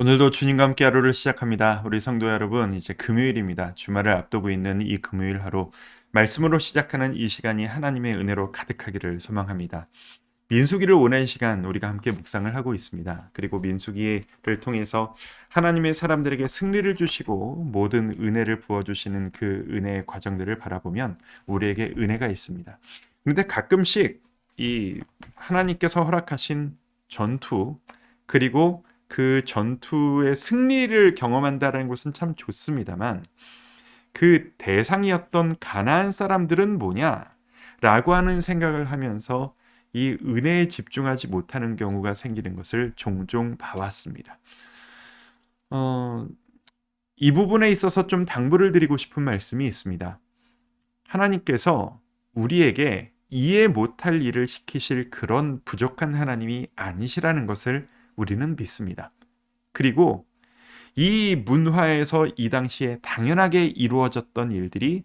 오늘도 주님과 함께 하루를 시작합니다. 우리 성도 여러분, 이제 금요일입니다. 주말을 앞두고 있는 이 금요일 하루, 말씀으로 시작하는 이 시간이 하나님의 은혜로 가득하기를 소망합니다. 민수기를 오랜 시간 우리가 함께 묵상을 하고 있습니다. 그리고 민수기를 통해서 하나님의 사람들에게 승리를 주시고 모든 은혜를 부어주시는 그 은혜의 과정들을 바라보면 우리에게 은혜가 있습니다. 그런데 가끔씩 이 하나님께서 허락하신 전투, 그리고 그 전투의 승리를 경험한다는 것은 참 좋습니다만, 그 대상이었던 가나안 사람들은 뭐냐? 라고 하는 생각을 하면서 이 은혜에 집중하지 못하는 경우가 생기는 것을 종종 봐왔습니다. 어, 이 부분에 있어서 좀 당부를 드리고 싶은 말씀이 있습니다. 하나님께서 우리에게 이해 못할 일을 시키실 그런 부족한 하나님이 아니시라는 것을 우리는 믿습니다. 그리고 이 문화에서 이 당시에 당연하게 이루어졌던 일들이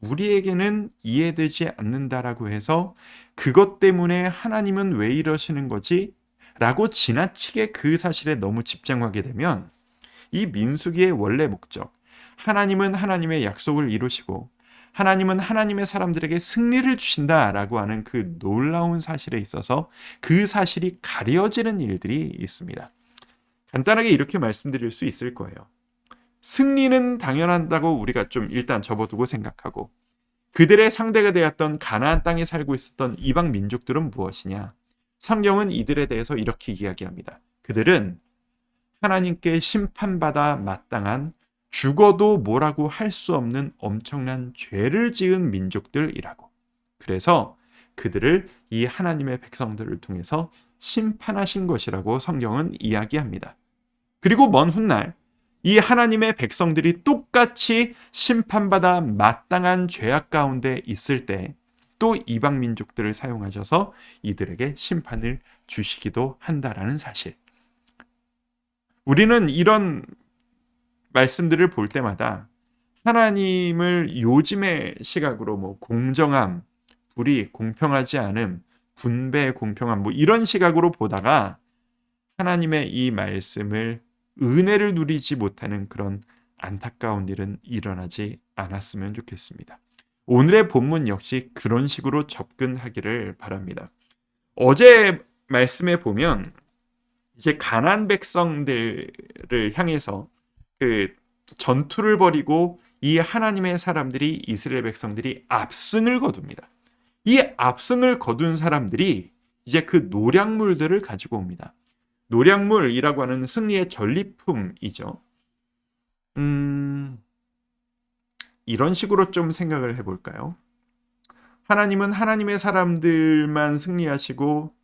우리에게는 이해되지 않는다라고 해서 그것 때문에 하나님은 왜 이러시는 거지? 라고 지나치게 그 사실에 너무 집중하게 되면 이 민수기의 원래 목적, 하나님은 하나님의 약속을 이루시고 하나님은 하나님의 사람들에게 승리를 주신다라고 하는 그 놀라운 사실에 있어서 그 사실이 가려지는 일들이 있습니다. 간단하게 이렇게 말씀드릴 수 있을 거예요. 승리는 당연한다고 우리가 좀 일단 접어두고 생각하고, 그들의 상대가 되었던 가나안 땅에 살고 있었던 이방 민족들은 무엇이냐? 성경은 이들에 대해서 이렇게 이야기합니다. 그들은 하나님께 심판받아 마땅한, 죽어도 뭐라고 할 수 없는 엄청난 죄를 지은 민족들이라고. 그래서 그들을 이 하나님의 백성들을 통해서 심판하신 것이라고 성경은 이야기합니다. 그리고 먼 훗날 이 하나님의 백성들이 똑같이 심판받아 마땅한 죄악 가운데 있을 때 또 이방 민족들을 사용하셔서 이들에게 심판을 주시기도 한다라는 사실. 우리는 이런 말씀들을 볼 때마다 하나님을 요즘의 시각으로 뭐 공정함, 불의, 공평하지 않음, 분배, 공평함 뭐 이런 시각으로 보다가 하나님의 이 말씀을 은혜를 누리지 못하는 그런 안타까운 일은 일어나지 않았으면 좋겠습니다. 오늘의 본문 역시 그런 식으로 접근하기를 바랍니다. 어제 말씀에 보면 이제 가나안 백성들을 향해서 그 전투를 벌이고 이 하나님의 사람들이 이스라엘 백성들이 압승을 거둡니다. 이 압승을 거둔 사람들이 이제 그 노략물들을 가지고 옵니다. 노략물이라고 하는 승리의 전리품이죠. 이런 식으로 좀 생각을 해볼까요? 하나님은 하나님의 사람들만 승리하시고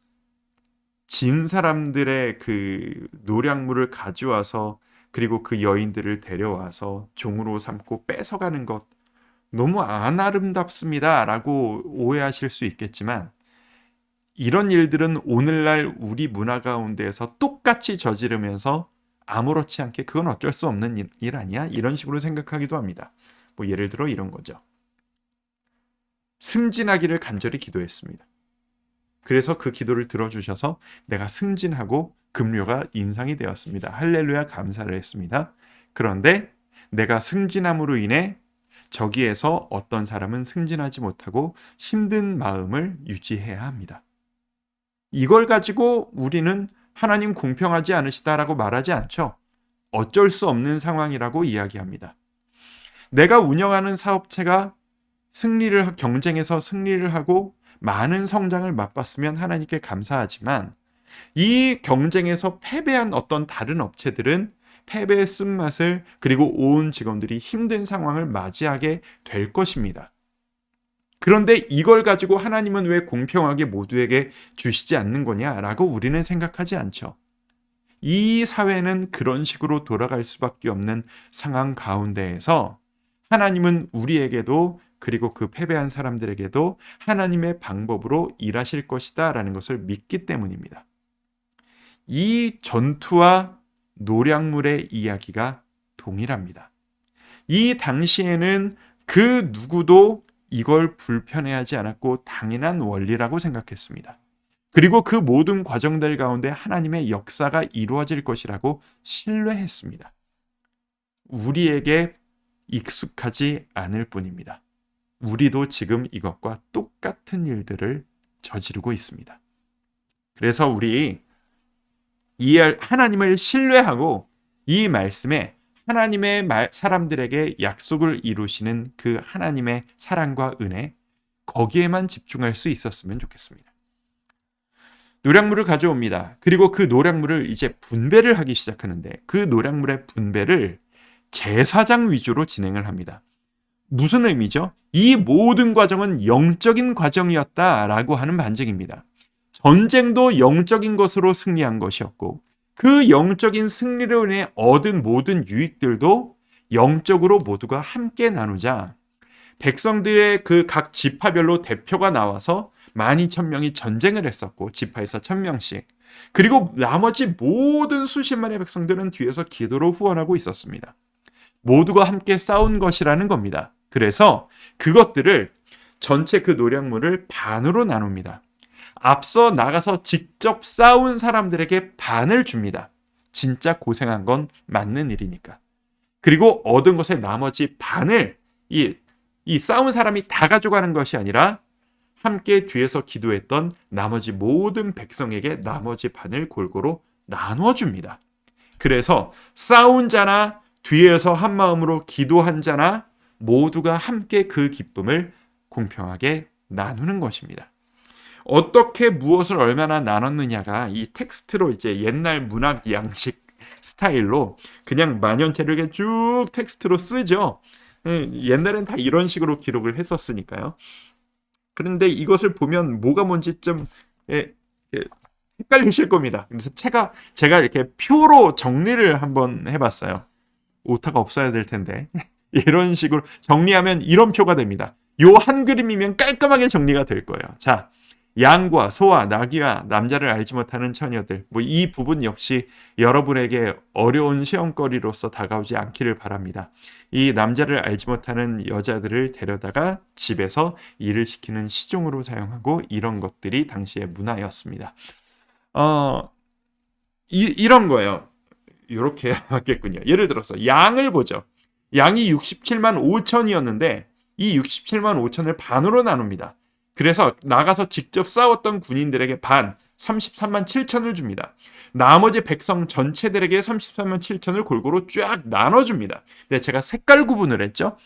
진 사람들의 그 노략물을 가져와서 그리고 그 여인들을 데려와서 종으로 삼고 뺏어가는 것 너무 안 아름답습니다 라고 오해하실 수 있겠지만 이런 일들은 오늘날 우리 문화 가운데에서 똑같이 저지르면서 아무렇지 않게 그건 어쩔 수 없는 일 아니야? 이런 식으로 생각하기도 합니다. 뭐 예를 들어 이런 거죠. 승진하기를 간절히 기도했습니다. 그래서 그 기도를 들어주셔서 내가 승진하고 급료가 인상이 되었습니다. 할렐루야 감사를 했습니다. 그런데 내가 승진함으로 인해 저기에서 어떤 사람은 승진하지 못하고 힘든 마음을 유지해야 합니다. 이걸 가지고 우리는 하나님 공평하지 않으시다라고 말하지 않죠. 어쩔 수 없는 상황이라고 이야기합니다. 내가 운영하는 사업체가 경쟁에서 승리를 하고 많은 성장을 맛봤으면 하나님께 감사하지만 이 경쟁에서 패배한 어떤 다른 업체들은 패배의 쓴맛을 그리고 온 직원들이 힘든 상황을 맞이하게 될 것입니다. 그런데 이걸 가지고 하나님은 왜 공평하게 모두에게 주시지 않는 거냐라고 우리는 생각하지 않죠. 이 사회는 그런 식으로 돌아갈 수밖에 없는 상황 가운데에서 하나님은 우리에게도 그리고 그 패배한 사람들에게도 하나님의 방법으로 일하실 것이다 라는 것을 믿기 때문입니다. 이 전투와 노략물의 이야기가 동일합니다. 이 당시에는 그 누구도 이걸 불편해하지 않았고 당연한 원리라고 생각했습니다. 그리고 그 모든 과정들 가운데 하나님의 역사가 이루어질 것이라고 신뢰했습니다. 우리에게 익숙하지 않을 뿐입니다. 우리도 지금 이것과 똑같은 일들을 저지르고 있습니다. 그래서 우리 이 하나님을 신뢰하고 이 말씀에 하나님의 사람들에게 약속을 이루시는 그 하나님의 사랑과 은혜, 거기에만 집중할 수 있었으면 좋겠습니다. 노략물을 가져옵니다. 그리고 그 노략물을 이제 분배를 하기 시작하는데 그 노략물의 분배를 제사장 위주로 진행을 합니다. 무슨 의미죠? 이 모든 과정은 영적인 과정이었다라고 하는 반증입니다. 전쟁도 영적인 것으로 승리한 것이었고 그 영적인 승리로 인해 얻은 모든 유익들도 영적으로 모두가 함께 나누자 백성들의 그 각 지파별로 대표가 나와서 12,000명이 전쟁을 했었고 지파에서 1,000명씩 그리고 나머지 모든 수십만의 백성들은 뒤에서 기도로 후원하고 있었습니다. 모두가 함께 싸운 것이라는 겁니다. 그래서 그것들을 전체 그 노략물을 반으로 나눕니다. 앞서 나가서 직접 싸운 사람들에게 반을 줍니다. 진짜 고생한 건 맞는 일이니까. 그리고 얻은 것의 나머지 반을 이 싸운 사람이 다 가져가는 것이 아니라 함께 뒤에서 기도했던 나머지 모든 백성에게 나머지 반을 골고루 나누어 줍니다. 그래서 싸운 자나 뒤에서 한 마음으로 기도한 자나 모두가 함께 그 기쁨을 공평하게 나누는 것입니다. 어떻게 무엇을 얼마나 나눴느냐가 이 텍스트로 이제 옛날 문학 양식 스타일로 그냥 만연체로 이렇게 쭉 텍스트로 쓰죠. 옛날엔 다 이런 식으로 기록을 했었으니까요. 그런데 이것을 보면 뭐가 뭔지 좀 헷갈리실 겁니다. 그래서 제가 이렇게 표로 정리를 한번 해봤어요. 오타가 없어야 될 텐데 이런 식으로 정리하면 이런 표가 됩니다. 요 한 그림이면 깔끔하게 정리가 될 거예요. 자, 양과 소와 나귀와 남자를 알지 못하는 처녀들, 이 부분 역시 여러분에게 어려운 시험거리로서 다가오지 않기를 바랍니다. 이 남자를 알지 못하는 여자들을 데려다가 집에서 일을 시키는 시종으로 사용하고 이런 것들이 당시의 문화였습니다. 이런 거예요. 이렇게 맞겠군요. 예를 들어서 양을 보죠. 양이 67만 5천이었는데 이 67만 5천을 반으로 나눕니다. 그래서 나가서 직접 싸웠던 군인들에게 반, 33만 7천을 줍니다. 나머지 백성 전체들에게 33만 7천을 골고루 쫙 나눠줍니다. 네, 제가 색깔 구분을 했죠.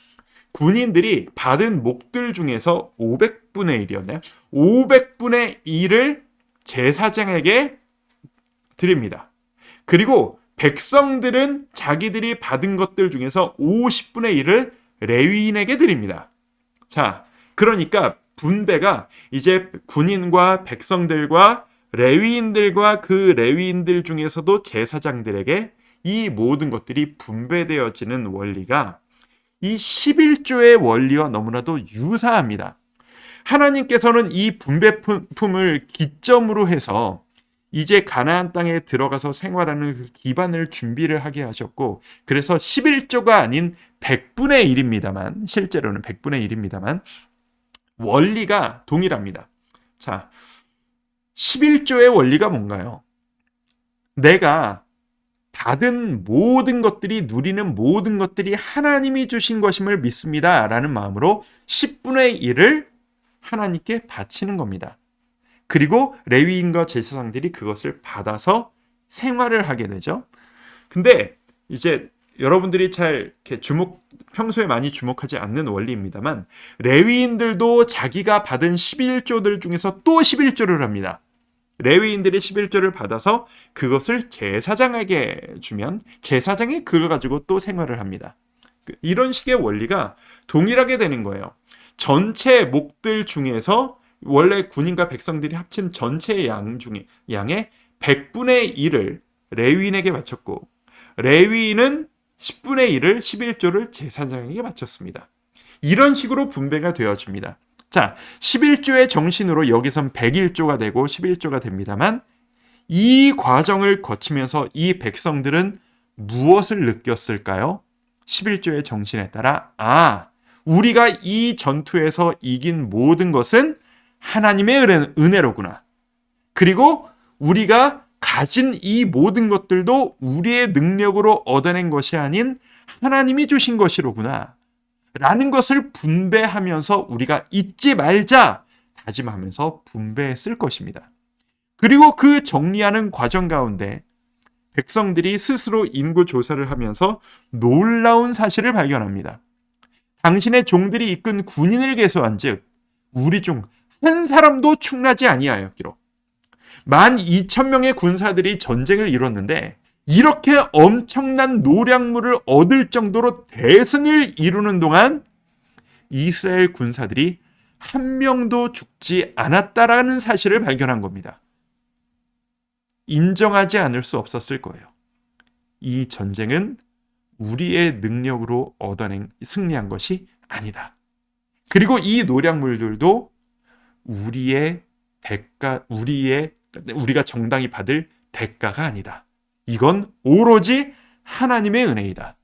군인들이 받은 몫들 중에서 500분의 1이었나요? 500분의 1을 제사장에게 드립니다. 그리고 백성들은 자기들이 받은 것들 중에서 50분의 1을 레위인에게 드립니다. 자, 그러니까 분배가 이제 군인과 백성들과 레위인들과 그 레위인들 중에서도 제사장들에게 이 모든 것들이 분배되어지는 원리가 이 11조의 원리와 너무나도 유사합니다. 하나님께서는 이 분배품을 기점으로 해서 이제 가나안 땅에 들어가서 생활하는 그 기반을 준비를 하게 하셨고 그래서 11조가 아닌 100분의 1입니다만 실제로는 100분의 1입니다만 원리가 동일합니다. 자, 11조의 원리가 뭔가요? 내가 받은 모든 것들이 누리는 모든 것들이 하나님이 주신 것임을 믿습니다. 라는 마음으로 10분의 1을 하나님께 바치는 겁니다. 그리고 레위인과 제사장들이 그것을 받아서 생활을 하게 되죠. 근데 이제 여러분들이 잘 이렇게 평소에 많이 주목하지 않는 원리입니다만 레위인들도 자기가 받은 11조들 중에서 또 11조를 합니다. 레위인들이 11조를 받아서 그것을 제사장에게 주면 제사장이 그걸 가지고 또 생활을 합니다. 이런 식의 원리가 동일하게 되는 거예요. 전체 몫들 중에서 원래 군인과 백성들이 합친 전체 양의 100분의 1을 레위인에게 바쳤고 레위인은 10분의 1을 11조를 제사장에게 바쳤습니다. 이런 식으로 분배가 되어집니다. 자, 11조의 정신으로 여기선 101조가 되고 11조가 됩니다만 이 과정을 거치면서 이 백성들은 무엇을 느꼈을까요? 11조의 정신에 따라 우리가 이 전투에서 이긴 모든 것은 하나님의 은혜로구나. 그리고 우리가 가진 이 모든 것들도 우리의 능력으로 얻어낸 것이 아닌 하나님이 주신 것이로구나 라는 것을 분배하면서 우리가 잊지 말자 다짐하면서 분배했을 것입니다. 그리고 그 정리하는 과정 가운데 백성들이 스스로 인구 조사를 하면서 놀라운 사실을 발견합니다. 당신의 종들이 이끈 군인을 계수한즉 우리 중 한 사람도 충나지 아니하였기로. 12,000명의 군사들이 전쟁을 이뤘는데 이렇게 엄청난 노량물을 얻을 정도로 대승을 이루는 동안 이스라엘 군사들이 한 명도 죽지 않았다라는 사실을 발견한 겁니다. 인정하지 않을 수 없었을 거예요. 이 전쟁은 우리의 능력으로 얻어낸 승리한 것이 아니다. 그리고 이 노량물들도 우리가 정당히 받을 대가가 아니다. 이건 오로지 하나님의 은혜이다.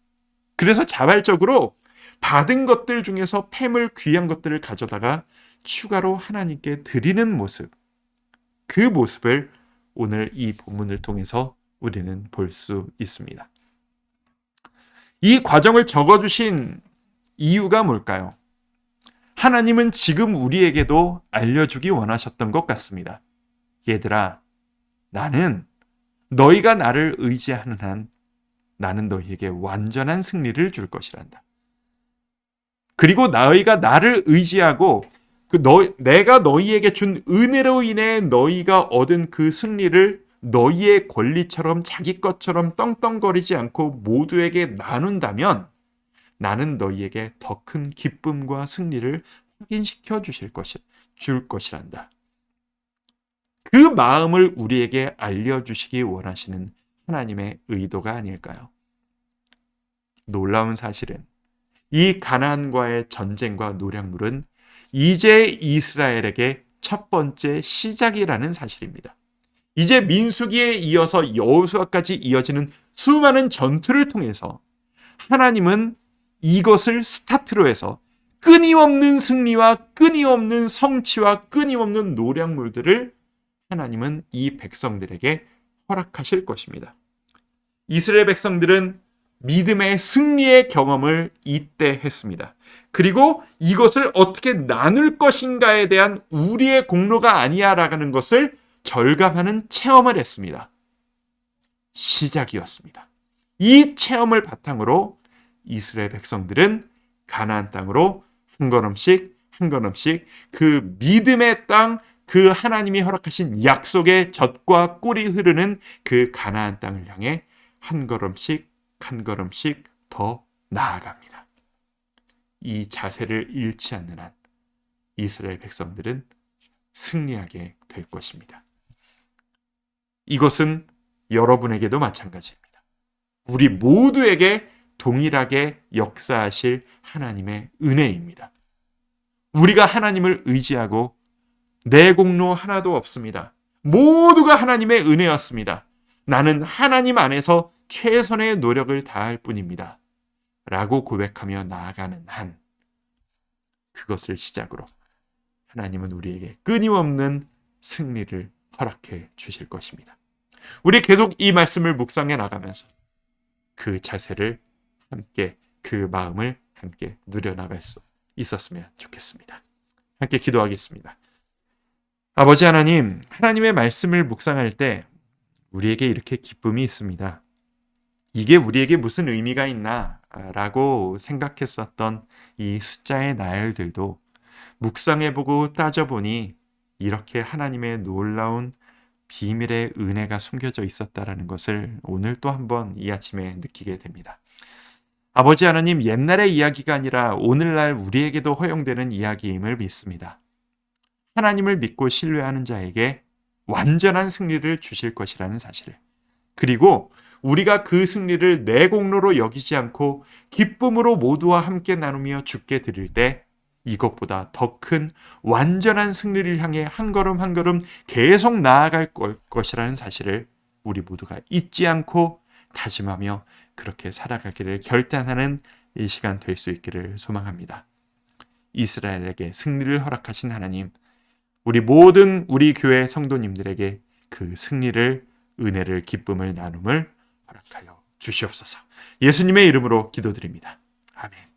그래서 자발적으로 받은 것들 중에서 폐물 귀한 것들을 가져다가 추가로 하나님께 드리는 모습, 그 모습을 오늘 이 본문을 통해서 우리는 볼 수 있습니다. 이 과정을 적어주신 이유가 뭘까요? 하나님은 지금 우리에게도 알려주기 원하셨던 것 같습니다. 얘들아, 나는 너희가 나를 의지하는 한 나는 너희에게 완전한 승리를 줄 것이란다. 그리고 너희가 나를 의지하고 내가 너희에게 준 은혜로 인해 너희가 얻은 그 승리를 너희의 권리처럼 자기 것처럼 떵떵거리지 않고 모두에게 나눈다면 나는 너희에게 더 큰 기쁨과 승리를 확인시켜 줄 것이란다. 그 마음을 우리에게 알려주시기 원하시는 하나님의 의도가 아닐까요? 놀라운 사실은 이 가나안과의 전쟁과 노량물은 이제 이스라엘에게 첫 번째 시작이라는 사실입니다. 이제 민수기에 이어서 여호수아까지 이어지는 수많은 전투를 통해서 하나님은 이것을 스타트로 해서 끊임없는 승리와 끊임없는 성취와 끊임없는 노량물들을 하나님은 이 백성들에게 허락하실 것입니다. 이스라엘 백성들은 믿음의 승리의 경험을 이때 했습니다. 그리고 이것을 어떻게 나눌 것인가에 대한 우리의 공로가 아니야라는 것을 절감하는 체험을 했습니다. 시작이었습니다. 이 체험을 바탕으로 이스라엘 백성들은 가나안 땅으로 한 걸음씩 한 걸음씩 그 믿음의 땅, 그 하나님이 허락하신 약속의 젖과 꿀이 흐르는 그 가나안 땅을 향해 한 걸음씩 한 걸음씩 더 나아갑니다. 이 자세를 잃지 않는 한 이스라엘 백성들은 승리하게 될 것입니다. 이것은 여러분에게도 마찬가지입니다. 우리 모두에게 동일하게 역사하실 하나님의 은혜입니다. 우리가 하나님을 의지하고 내 공로 하나도 없습니다. 모두가 하나님의 은혜였습니다. 나는 하나님 안에서 최선의 노력을 다할 뿐입니다. 라고 고백하며 나아가는 한 그것을 시작으로 하나님은 우리에게 끊임없는 승리를 허락해 주실 것입니다. 우리 계속 이 말씀을 묵상해 나가면서 그 자세를 함께, 그 마음을 함께 누려나갈 수 있었으면 좋겠습니다. 함께 기도하겠습니다. 아버지 하나님, 하나님의 말씀을 묵상할 때 우리에게 이렇게 기쁨이 있습니다. 이게 우리에게 무슨 의미가 있나 라고 생각했었던 이 숫자의 나열들도 묵상해보고 따져보니 이렇게 하나님의 놀라운 비밀의 은혜가 숨겨져 있었다라는 것을 오늘 또 한번 이 아침에 느끼게 됩니다. 아버지 하나님, 옛날의 이야기가 아니라 오늘날 우리에게도 허용되는 이야기임을 믿습니다. 하나님을 믿고 신뢰하는 자에게 완전한 승리를 주실 것이라는 사실을, 그리고 우리가 그 승리를 내 공로로 여기지 않고 기쁨으로 모두와 함께 나누며 주께 드릴 때 이것보다 더 큰 완전한 승리를 향해 한 걸음 한 걸음 계속 나아갈 것이라는 사실을 우리 모두가 잊지 않고 다짐하며 그렇게 살아가기를 결단하는 이 시간 될 수 있기를 소망합니다. 이스라엘에게 승리를 허락하신 하나님, 우리 교회 성도님들에게 그 승리를, 은혜를, 기쁨을, 나눔을 허락하여 주시옵소서. 예수님의 이름으로 기도드립니다. 아멘.